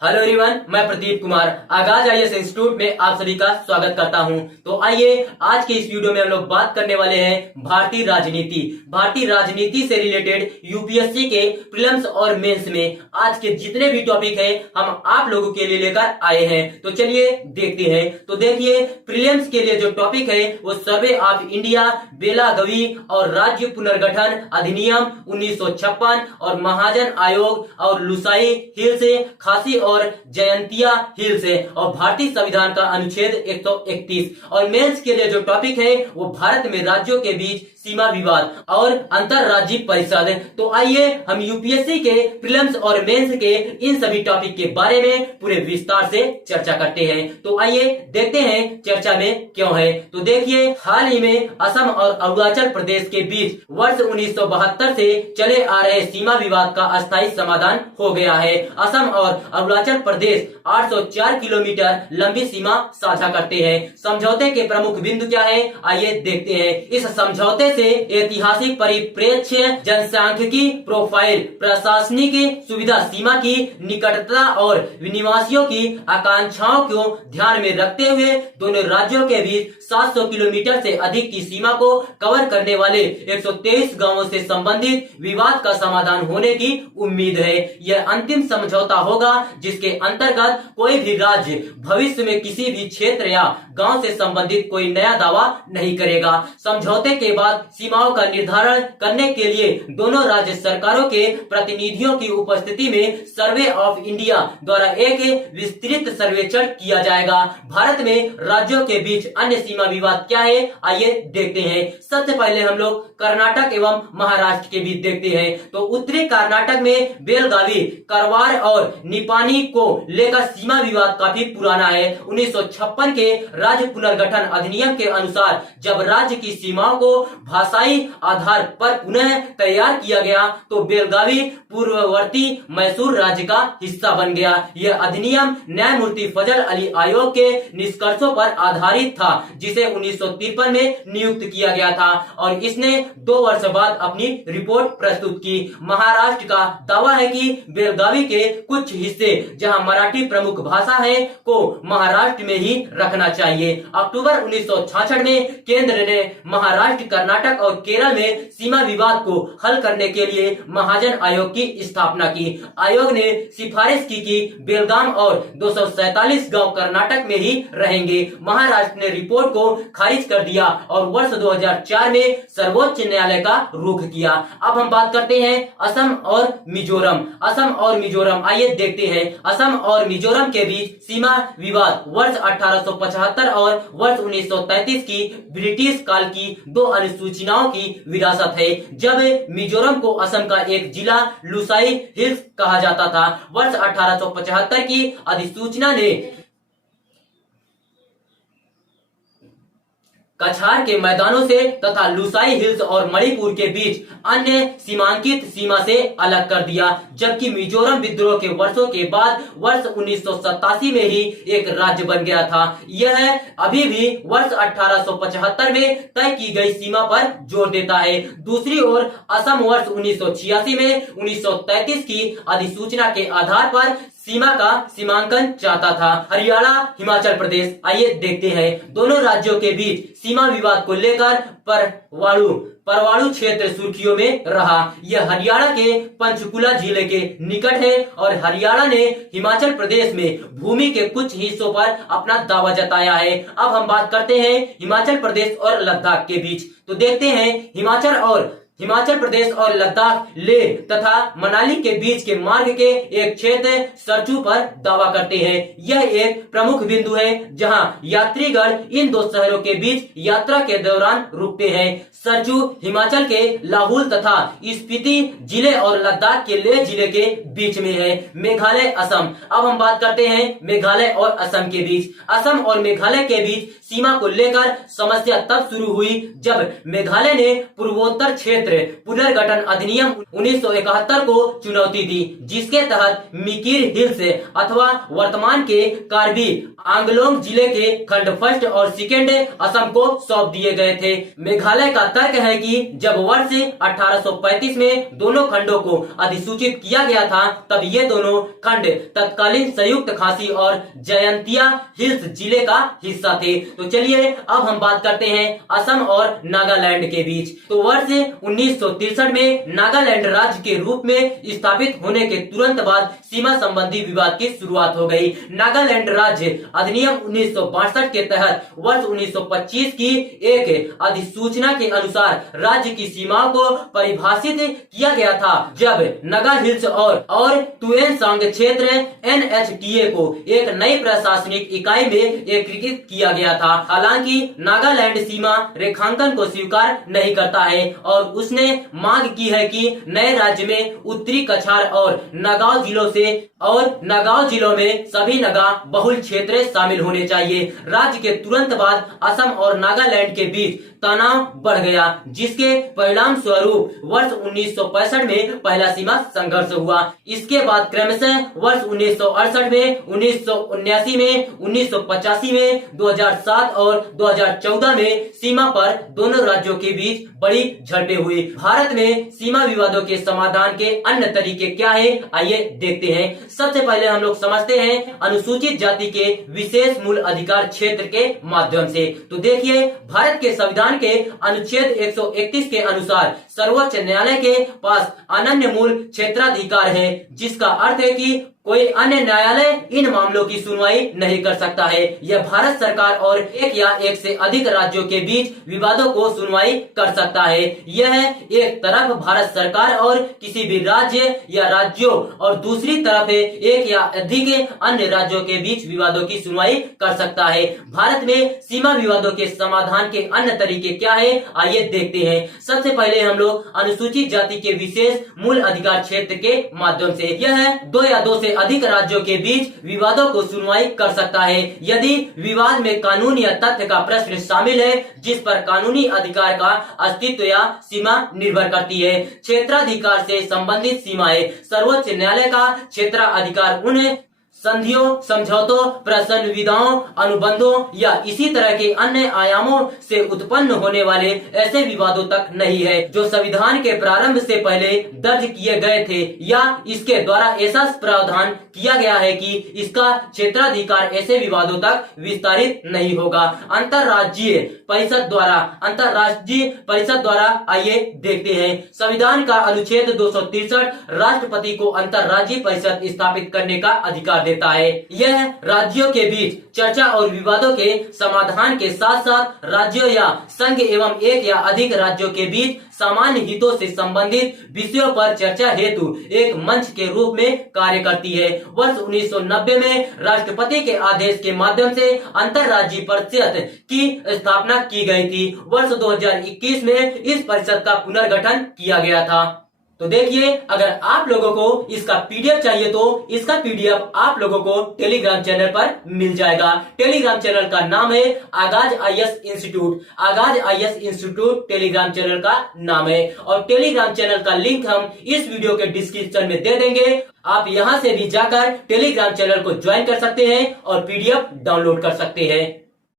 Hello everyone, मैं प्रदीप कुमार आगाज IAS institute में आप सभी का स्वागत करता हूं। तो आइए आज के इस वीडियो में हम लोग बात करने वाले हैं भारतीय राजनीति से रिलेटेड यूपीएससी के प्रीलिम्स और मेंस में आज के जितने भी टॉपिक हैं हम आप लोगों के लिए लेकर आए हैं। तो चलिए देखते हैं। तो देखिए, प्रीलिम्स के लिए जो टॉपिक है वो सर्वे ऑफ इंडिया, बेलागवी और राज्य पुनर्गठन अधिनियम 1956 और महाजन आयोग और लुसाई हिल्स, खासी और जयंतिया हिल्स है और भारतीय संविधान का अनुच्छेद 131। और मेंस के लिए जो टॉपिक है वो भारत में राज्यों के बीच सीमा विवाद और अंतरराज्यीय परिषद। तो आइए हम यूपीएससी के प्रीलिम्स और मेंस के इन सभी टॉपिक के बारे में पूरे विस्तार से चर्चा करते हैं। तो आइए देखते हैं चर्चा में क्यों है। तो देखिए, हाल ही में असम और अरुणाचल प्रदेश के बीच वर्ष 1972 से चले आ रहे सीमा विवाद का अस्थायी समाधान हो गया है। असम और अरुणाचल प्रदेश 804 किलोमीटर लंबी सीमा साझा करते हैं। समझौते के प्रमुख बिंदु क्या है, आइए देखते हैं। इस समझौते से ऐतिहासिक परिप्रेक्ष्य, जनसांख्यिकी प्रोफाइल, प्रशासनिक सुविधा, सीमा की निकटता और निवासियों की आकांक्षाओं को ध्यान में रखते हुए दोनों राज्यों के बीच 700 किलोमीटर से अधिक की सीमा को कवर करने वाले 123 गांवों से संबंधित विवाद का समाधान होने की उम्मीद है। यह अंतिम समझौता होगा जिसके अंतर्गत कोई भी राज्य भविष्य में किसी भी क्षेत्र या गांव से संबंधित कोई नया दावा नहीं करेगा। समझौते के बाद सीमाओं का निर्धारण करने के लिए दोनों राज्य सरकारों के प्रतिनिधियों की उपस्थिति में सर्वे ऑफ इंडिया द्वारा एक विस्तृत सर्वेक्षण किया जाएगा। भारत में राज्यों के बीच अन्य सीमा विवाद क्या है, आइए देखते हैं। सबसे पहले हम लोग कर्नाटक एवं महाराष्ट्र के बीच देखते हैं। तो उत्तरी कर्नाटक में बेलगावी, करवार और निपानी को लेकर सीमा विवाद काफी पुराना है। 1956 के राज्य पुनर्गठन अधिनियम के अनुसार जब राज्य की सीमाओं को भाषाई आधार पर पुनः तैयार किया गया तो बेलगावी पूर्ववर्ती मैसूर राज्य का हिस्सा बन गया। यह अधिनियम न्यायमूर्ति फजल अली आयोग के निष्कर्षों पर आधारित था जिसे 1953 में नियुक्त किया गया था और इसने 2 वर्ष बाद अपनी रिपोर्ट प्रस्तुत की। महाराष्ट्र का दावा है कि बेलगावी के कुछ हिस्से जहां मराठी प्रमुख भाषा है को महाराष्ट्र में ही रखना चाहिए। अक्टूबर 1966 में केंद्र ने महाराष्ट्र, कर्नाटक और केरल में सीमा विवाद को हल करने के लिए महाजन आयोग की स्थापना की। आयोग ने सिफारिश की कि बेलगाम और 247 गांव कर्नाटक में ही रहेंगे। महाराष्ट्र ने रिपोर्ट को खारिज कर दिया और वर्ष 2004 में सर्वोच्च न्यायालय का रुख किया। अब हम बात करते हैं असम और मिजोरम। आइए देखते हैं। असम और मिजोरम के बीच सीमा विवाद वर्ष 1875 और वर्ष 1933 की ब्रिटिश काल की 2 अनुसूचनाओं की विरासत है, जब मिजोरम को असम का एक जिला लुसाई हिल्स कहा जाता था। वर्ष 1875 की अधिसूचना ने कछार के मैदानों से तथा लुसाई हिल्स और मणिपुर के बीच अन्य सीमांकित सीमा से अलग कर दिया, जबकि मिजोरम विद्रोह के वर्षों के बाद वर्ष 1987 में ही एक राज्य बन गया था। यह अभी भी वर्ष 1875 में तय की गई सीमा पर जोर देता है। दूसरी ओर असम वर्ष 1986 में 1933 की अधिसूचना के आधार पर सीमा का सीमांकन चाहता था। हरियाणा, हिमाचल प्रदेश, आइए देखते हैं। दोनों राज्यों के बीच सीमा विवाद को लेकर परवाणु क्षेत्र सुर्खियों में रहा। यह हरियाणा के पंचकुला जिले के निकट है और हरियाणा ने हिमाचल प्रदेश में भूमि के कुछ हिस्सों पर अपना दावा जताया है। अब हम बात करते हैं हिमाचल प्रदेश और लद्दाख के बीच। तो देखते हैं, हिमाचल प्रदेश और लद्दाख, लेह तथा मनाली के बीच के मार्ग के एक क्षेत्र सरचू पर दावा करते हैं। यह एक प्रमुख बिंदु है जहां यात्रीगण इन 2 शहरों के बीच यात्रा के दौरान रुकते हैं। सरचू हिमाचल के लाहौल तथा स्पीति जिले और लद्दाख के लेह जिले के बीच में है। मेघालय, असम। अब हम बात करते हैं मेघालय और असम के बीच। असम और मेघालय के बीच सीमा को लेकर समस्या तब शुरू हुई जब मेघालय ने पूर्वोत्तर क्षेत्र क्षेत्र पुनर्गठन अधिनियम 1971 को चुनौती दी, जिसके तहत मिकिर हिल्स अथवा वर्तमान के कार्बी आंगलोंग जिले के खंड फर्स्ट और सेकेंड असम को सौंप दिए गए थे। मेघालय का तर्क है कि जब वर्ष 1835 में दोनों खंडों को अधिसूचित किया गया था, तब ये दोनों खंड तत्कालीन संयुक्त खासी और जयंतिया हिल्स जिले का हिस्सा थे। तो चलिए अब हम बात करते हैं असम और नागालैंड के बीच। तो वर्ष 1963 में नागालैंड राज्य के रूप में स्थापित होने के तुरंत बाद सीमा संबंधी विवाद की शुरुआत हो गई। नागालैंड राज्य अधिनियम 1962 के तहत वर्ष 1925 की एक अधिसूचना के अनुसार राज्य की सीमाओं को परिभाषित किया गया था, जब नगा हिल्स और तुएन सांग क्षेत्र NHTA को एक नई प्रशासनिक इकाई में एकीकृत किया गया था। हालांकि नागालैंड सीमा रेखांकन को स्वीकार नहीं करता है और उसने मांग की है कि नए राज्य में उत्तरी कछार और नगांव जिलों में सभी नगा बहुल क्षेत्र शामिल होने चाहिए। राज्य के तुरंत बाद असम और नागालैंड के बीच तनाव बढ़ गया, जिसके परिणाम स्वरूप वर्ष 1965 में पहला सीमा संघर्ष हुआ। इसके बाद क्रमशः वर्ष 1968 में, 1979 में, 1985 में, 2007 और 2014 में सीमा पर दोनों राज्यों के बीच बड़ी झड़पें हुई। भारत में सीमा विवादों के समाधान के अन्य तरीके क्या है, आइए देखते हैं। सबसे पहले हम लोग समझते हैं अनुसूचित जाति के विशेष मूल अधिकार क्षेत्र के माध्यम से। तो देखिए, भारत के संविधान के अनुच्छेद 131 के अनुसार सर्वोच्च न्यायालय के पास अनन्य मूल क्षेत्राधिकार है, जिसका अर्थ है कि कोई अन्य न्यायालय इन मामलों की सुनवाई नहीं कर सकता है। यह भारत सरकार और एक या एक से अधिक राज्यों के बीच विवादों को सुनवाई कर सकता है। यह एक तरफ भारत सरकार और किसी भी राज्य या राज्यों और दूसरी तरफ एक या अधिक अन्य राज्यों के बीच विवादों की सुनवाई कर सकता है। भारत में सीमा विवादों के समाधान के अन्य तरीके क्या है, आइए देखते हैं। सबसे पहले हम लोग अनुसूचित जाति के विशेष मूल अधिकार क्षेत्र के माध्यम से, यह 2 या 2 से अधिक राज्यों के बीच विवादों को सुनवाई कर सकता है यदि विवाद में कानून या तथ्य का प्रश्न शामिल है जिस पर कानूनी अधिकार का अस्तित्व या सीमा निर्भर करती है। क्षेत्राधिकार से संबंधित सीमाएं। सर्वोच्च न्यायालय का क्षेत्राधिकार उन संधियों, समझौतों, प्रसंविधाओं, अनुबंधों या इसी तरह के अन्य आयामों से उत्पन्न होने वाले ऐसे विवादों तक नहीं है जो संविधान के प्रारंभ से पहले दर्ज किए गए थे या इसके द्वारा ऐसा प्रावधान किया गया है कि इसका क्षेत्राधिकार ऐसे विवादों तक विस्तारित नहीं होगा। अंतर्राज्यीय परिषद द्वारा आइए देखते हैं। संविधान का अनुच्छेद 263 राष्ट्रपति को अंतर्राज्यीय परिषद स्थापित करने का अधिकार देता है। यह राज्यों के बीच चर्चा और विवादों के समाधान के साथ साथ राज्यों या संघ एवं एक या अधिक राज्यों के बीच सामान्य हितों से संबंधित विषयों पर चर्चा हेतु एक मंच के रूप में कार्य करती है। वर्ष 1990 में राष्ट्रपति के आदेश के माध्यम से अंतर्राज्यीय परिषद की स्थापना की गई थी। वर्ष 2021 में इस परिषद का पुनर्गठन किया गया था। तो देखिए, अगर आप लोगों को इसका पीडीएफ चाहिए तो इसका पीडीएफ आप लोगों को टेलीग्राम चैनल पर मिल जाएगा। टेलीग्राम चैनल का नाम है आगाज IAS इंस्टीट्यूट। आगाज IAS इंस्टीट्यूट टेलीग्राम चैनल का नाम है और टेलीग्राम चैनल का लिंक हम इस वीडियो के डिस्क्रिप्शन में दे देंगे। आप यहां से भी जाकर टेलीग्राम चैनल को ज्वाइन कर सकते हैं और पीडीएफ डाउनलोड कर सकते हैं।